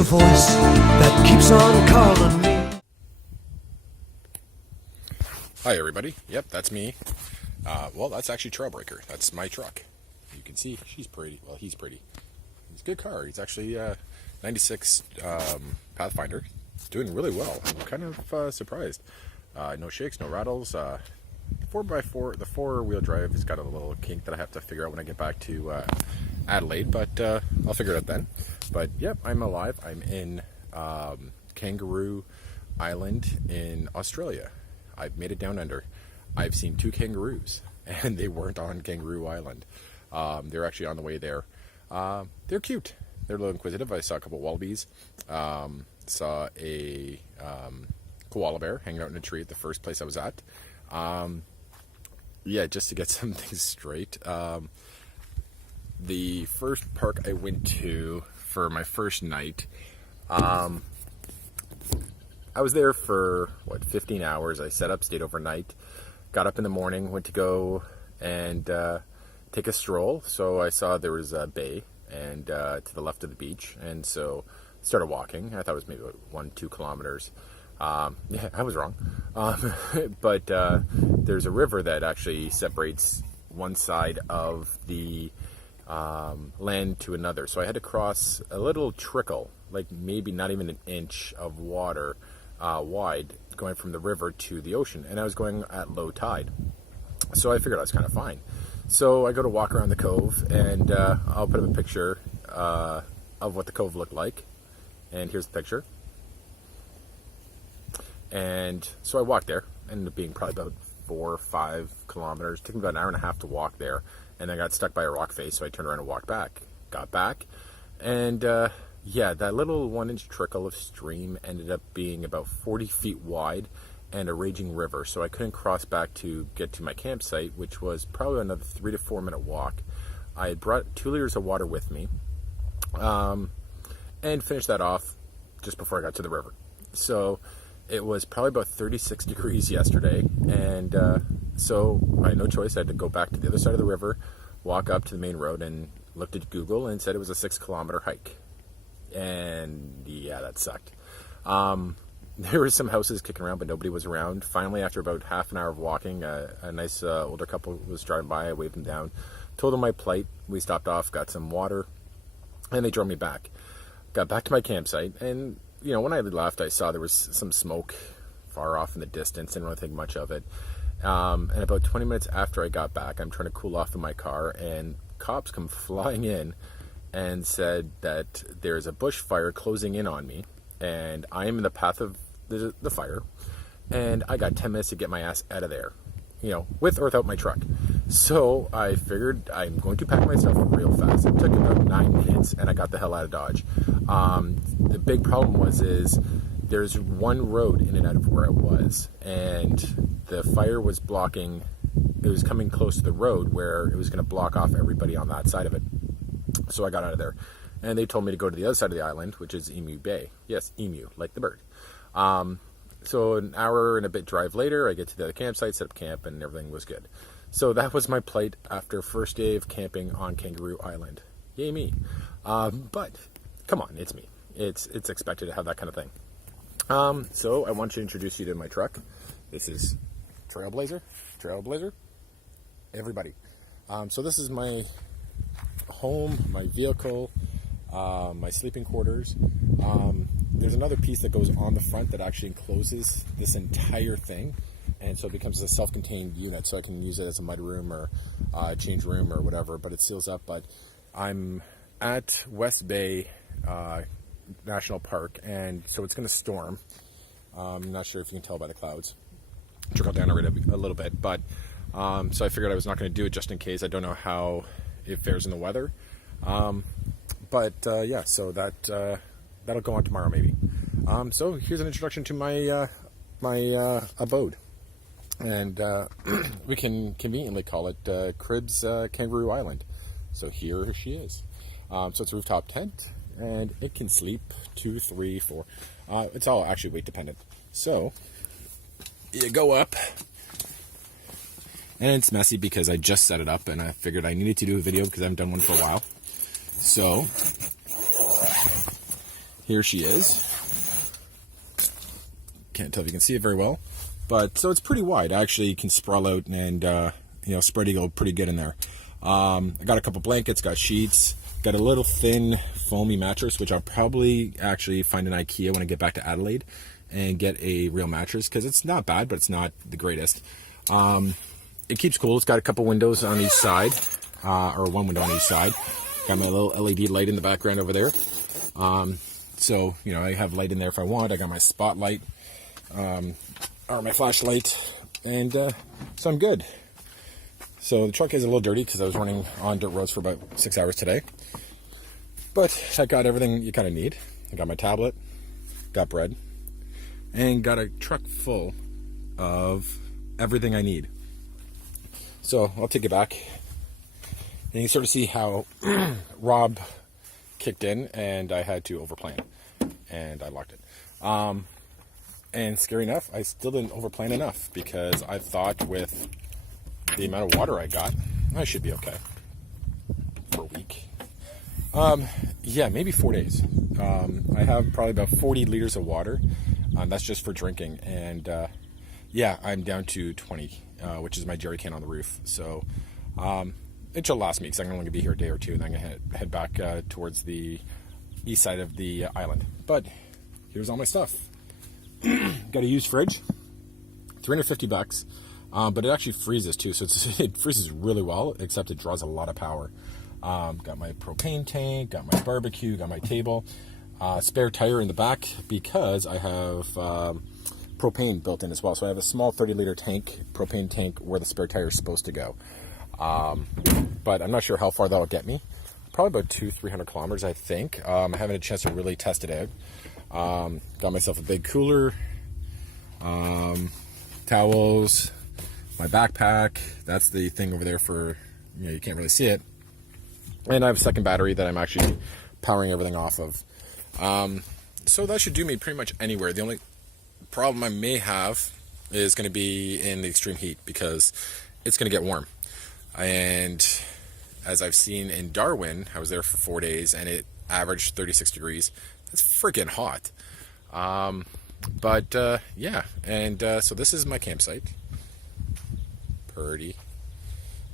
a voice that keeps on calling me. Hi everybody. Yep, that's me. Well, that's actually Trailbreaker. That's my truck. You can see she's pretty. Well, he's pretty. He's a good car. He's actually 96 Pathfinder. Doing really well. I'm kind of surprised. No shakes, no rattles. 4x4. The four-wheel drive has got a little kink that I have to figure out when I get back to Adelaide, but I'll figure it out then. But yep, I'm alive. I'm in Kangaroo Island in Australia. I've made it down under. I've seen 2 kangaroos, and they weren't on Kangaroo Island. They're actually on the way there. They're cute. They're a little inquisitive. I saw a couple wallabies. Saw a koala bear hanging out in a tree at the first place I was at. Yeah, just to get some things straight. The first park I went to for my first night, I was there for, 15 hours. I set up, stayed overnight, got up in the morning, went to go and take a stroll. So I saw there was a bay and to the left of the beach, and so started walking. I thought it was maybe about 1-2 kilometers. Yeah, I was wrong. But there's a river that actually separates one side of the land to another. So I had to cross a little trickle, like maybe not even an inch of water wide, going from the river to the ocean. And I was going at low tide. So I figured I was kind of fine. So I go to walk around the cove, and I'll put up a picture of what the cove looked like. And here's the picture. And so I walked there, ended up being probably about 4 or 5 kilometers. It took me about an hour and a half to walk there, and I got stuck by a rock face, so I turned around and walked back. Got back, and yeah, that little 1-inch trickle of stream ended up being about 40 feet wide and a raging river, so I couldn't cross back to get to my campsite, which was probably another 3 to 4 minute walk. I had brought 2 liters of water with me, and finished that off just before I got to the river. So it was probably about 36 degrees yesterday, and so I had no choice. I had to go back to the other side of the river, walk up to the main road, and looked at Google and said it was a 6-kilometer hike. And yeah, that sucked. There were some houses kicking around, but nobody was around. Finally, after about half an hour of walking, a nice older couple was driving by. I waved them down, told them my plight. We stopped off, got some water, and they drove me back. Got back to my campsite, and you know, when I left, I saw there was some smoke far off in the distance. Didn't really think much of it. And about 20 minutes after I got back, I'm trying to cool off in my car, and cops come flying in and said that there's a bushfire closing in on me, and I am in the path of the fire, and I got 10 minutes to get my ass out of there, you know, with or without my truck. So I figured I'm going to pack myself up real fast. It took about 9 minutes, and I got the hell out of Dodge. The big problem is there's one road in and out of where I was, and the fire was blocking. It was coming close to the road where it was going to block off everybody on that side of it. So I got out of there, and they told me to go to the other side of the island, which is Emu Bay. Yes, emu, like the bird. So an hour and a bit drive later, I get to the other campsite, set up camp, and everything was good. So that was my plight after first day of camping on Kangaroo Island. Yay me. But come on, it's me. It's expected to have that kind of thing. So I want to introduce you to my truck. This is Trailblazer, everybody. So this is my home, my vehicle, my sleeping quarters. There's another piece that goes on the front that actually encloses this entire thing, and so it becomes a self-contained unit, so I can use it as a mudroom or change room or whatever, but it seals up. But I'm at West Bay National Park, and so it's going to storm. I'm not sure if you can tell by the clouds. Trickle down a little bit, but so I figured I was not going to do it just in case. I don't know how it fares in the weather, but yeah, so that'll go on tomorrow maybe. So here's an introduction to my my abode, and we can conveniently call it Cribs Kangaroo Island. So here she is. So it's a rooftop tent, and it can sleep 2, 3, 4. It's all actually weight dependent. So you go up, and it's messy because I just set it up, and I figured I needed to do a video because I haven't done one for a while. So here she is. Can't tell if you can see it very well, but so it's pretty wide. I actually can sprawl out and spread eagle pretty good in there. I got a couple blankets, got sheets, got a little thin foamy mattress, which I'll probably actually find in IKEA when I get back to Adelaide and get a real mattress, because it's not bad, but it's not the greatest. It keeps cool. It's got a couple windows on each side, or one window on each side. Got my little LED light in the background over there. So, I have light in there if I want. I got my spotlight, or my flashlight, and so I'm good. So the truck is a little dirty because I was running on dirt roads for about 6 hours today. But I got everything you kind of need. I got my tablet, got bread, and got a truck full of everything I need. So I'll take it back. And you sort of see how Rob kicked in and I had to overplan. And I locked it. And scary enough, I still didn't overplan enough, because I thought with the amount of water I got, I should be okay for a week. Yeah, maybe 4 days. I have probably about 40 liters of water. That's just for drinking. And yeah, I'm down to 20, which is my jerry can on the roof. So it should last me, because I'm only going to be here a day or two, and then I'm going to head back towards the east side of the island. But here's all my stuff. Got a used fridge, $350. But it actually freezes too, so it freezes really well, except it draws a lot of power. Got my propane tank, got my barbecue, got my table, spare tire in the back, because I have propane built in as well. So I have a small 30-liter propane tank, where the spare tire is supposed to go. But I'm not sure how far that'll get me. Probably about 200-300 kilometers, I think. I haven't had a chance to really test it out. Got myself a big cooler, towels, my backpack. That's the thing over there for, you can't really see it. And I have a second battery that I'm actually powering everything off of. So that should do me pretty much anywhere. The only problem I may have is going to be in the extreme heat, because it's going to get warm. And as I've seen in Darwin, I was there for 4 days and it averaged 36 degrees. That's freaking hot. But yeah, and so this is my campsite. Purdy.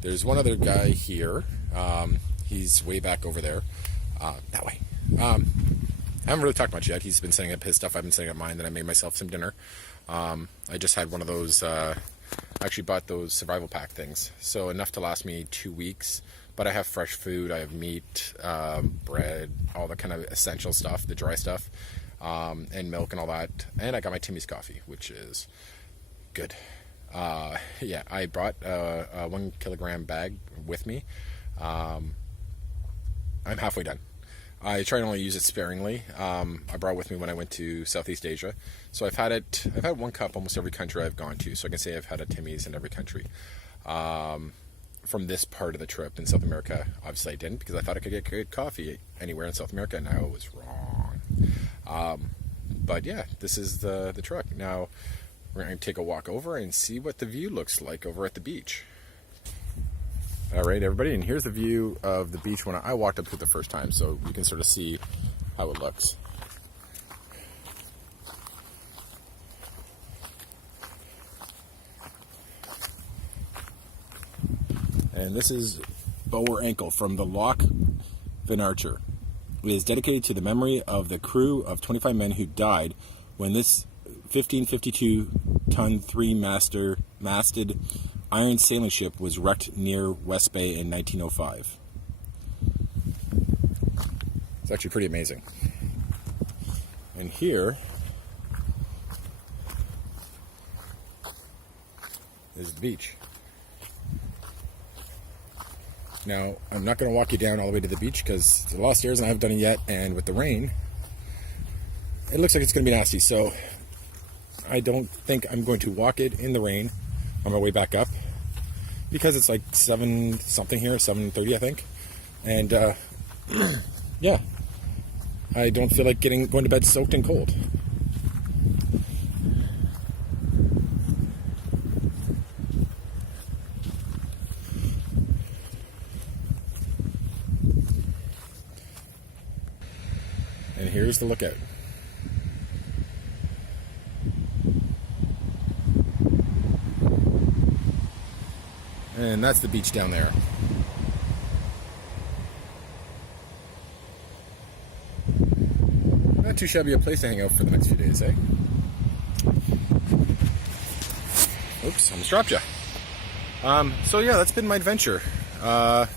There's one other guy here. He's way back over there. That way. I haven't really talked much yet. He's been setting up his stuff. I've been setting up mine. Then I made myself some dinner. I just had one of those. Actually bought those survival pack things, so enough to last me 2 weeks. But I have fresh food. I have meat, bread, all the kind of essential stuff, the dry stuff, and milk and all that. And I got my Timmy's coffee, which is good. Yeah, I brought a 1 kilogram bag with me. I'm halfway done. I try to only use it sparingly. I brought it with me when I went to Southeast Asia. So I've had 1 cup almost every country I've gone to. So I can say I've had a Timmy's in every country. From this part of the trip. In South America, obviously I didn't, because I thought I could get good coffee anywhere in South America, and I was wrong. But yeah, this is the truck. Now we're going to take a walk over and see what the view looks like over at the beach. All right, everybody, and here's the view of the beach when I walked up to it the first time, so you can sort of see how it looks. And this is Bow or Ankle from the Loch Van Archer. It is dedicated to the memory of the crew of 25 men who died when this 1552-ton 3-masted iron sailing ship was wrecked near West Bay in 1905. It's actually pretty amazing. And here is the beach. Now, I'm not going to walk you down all the way to the beach, because there's a lot of stairs and I haven't done it yet, and with the rain, it looks like it's going to be nasty. So I don't think I'm going to walk it in the rain on my way back up, because it's like 7 something here, 7:30 I think. And yeah, I don't feel like going to bed soaked and cold. And here's the lookout. And that's the beach down there. Not too shabby a place to hang out for the next few days, eh? Oops, almost dropped you. So yeah, that's been my adventure. I've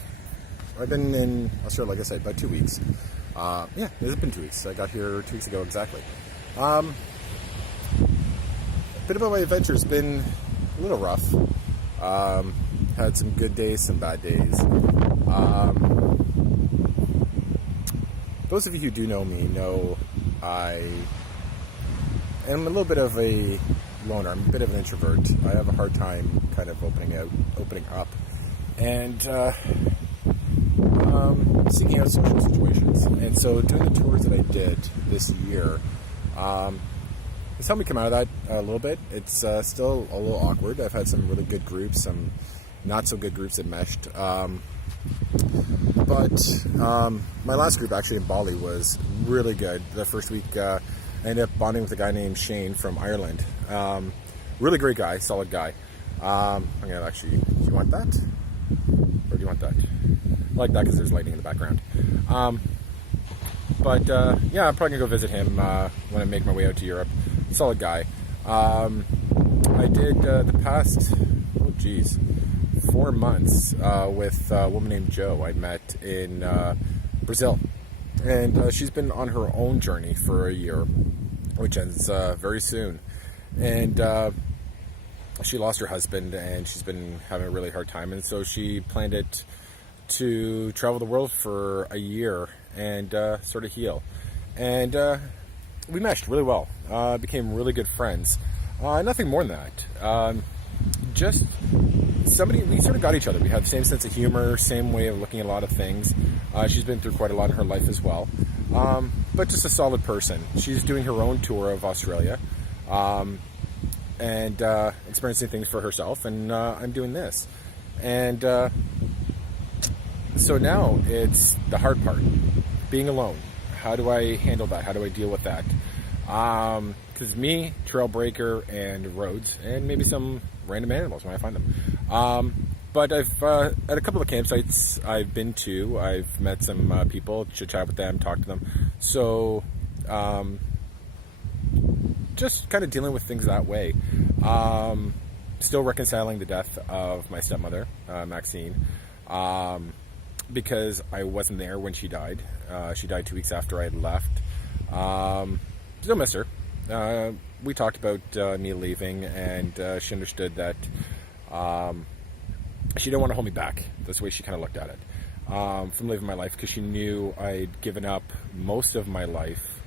been in Australia, like I said, about 2 weeks. Yeah, it's been 2 weeks. I got here 2 weeks ago exactly. A bit about my adventure has been a little rough. Had some good days, some bad days. Those of you who do know me know I am a little bit of a loner. I'm a bit of an introvert. I have a hard time kind of opening up, and seeking out social situations. And so doing the tours that I did this year, it's helped me come out of that a little bit. It's still a little awkward. I've had some really good groups, some not so good groups that meshed. But my last group actually in Bali was really good. The first week I ended up bonding with a guy named Shane from Ireland. Really great guy, solid guy. I'm gonna actually, do you want that? Or do you want that? I like that because there's lightning in the background. But yeah, I'm probably gonna go visit him when I make my way out to Europe. Solid guy. I did the past, 4 months with a woman named Jo I met in Brazil. And she's been on her own journey for a year, which ends very soon. And she lost her husband, and she's been having a really hard time. And so she planned it to travel the world for a year and sort of heal. And we meshed really well. Became really good friends. Nothing more than that. Just somebody, we sort of got each other. We had the same sense of humor, same way of looking at a lot of things. She's been through quite a lot in her life as well. But just a solid person. She's doing her own tour of Australia. And experiencing things for herself, and I'm doing this. And so now it's the hard part, being alone. How do I handle that? How do I deal with that? Because me, trail breaker, and roads, and maybe some random animals when I find them. But I've at a couple of campsites I've been to, I've met some people, chit-chat with them, talk to them. So just kind of dealing with things that way. Still reconciling the death of my stepmother, Maxine, because I wasn't there when she died. She died 2 weeks after I had left. Still miss her. We talked about me leaving, and she understood that she didn't want to hold me back. That's the way she kind of looked at it. From living my life, because she knew I'd given up most of my life,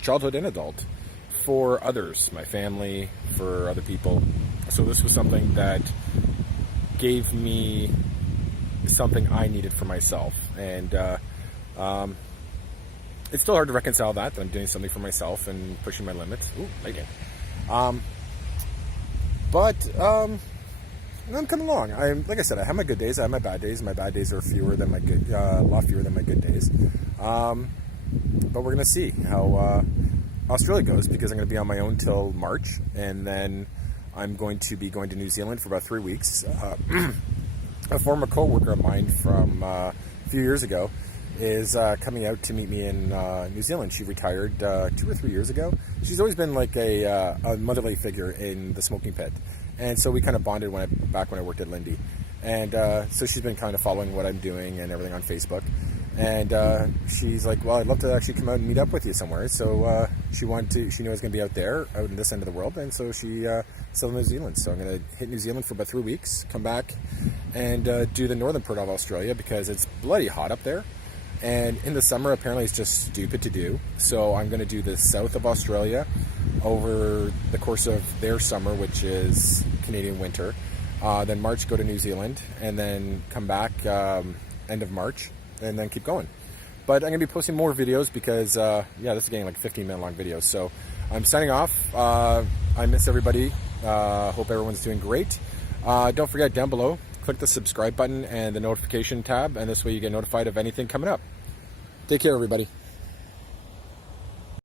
childhood and adult, for others, my family, for other people. So this was something that gave me something I needed for myself. And it's still hard to reconcile that I'm doing something for myself and pushing my limits. Ooh, lightning. But I'm coming along. Like I said, I have my good days, I have my bad days. My bad days are fewer than my good, a lot fewer than my good days. But we're gonna see how Australia goes, because I'm going to be on my own till March, and then I'm going to be going to New Zealand for about 3 weeks. A former co-worker of mine from a few years ago is coming out to meet me in New Zealand. She retired 2 or 3 years ago. She's always been like a motherly figure in the smoking pit, and so we kind of bonded back when I worked at Lindy. And so she's been kind of following what I'm doing and everything on Facebook. And she's like, well, I'd love to actually come out and meet up with you somewhere. So she knew I was going to be out there, out in this end of the world. And so she still in New Zealand. So I'm going to hit New Zealand for about 3 weeks, come back and do the northern part of Australia, because it's bloody hot up there. And in the summer, apparently it's just stupid to do. So I'm going to do the south of Australia over the course of their summer, which is Canadian winter. Then March, go to New Zealand, and then come back end of March, and then keep going. But I'm going to be posting more videos because, yeah, this is getting like 15-minute long videos. So I'm signing off. I miss everybody. Hope everyone's doing great. Don't forget, down below, click the subscribe button and the notification tab, and this way you get notified of anything coming up. Take care, everybody.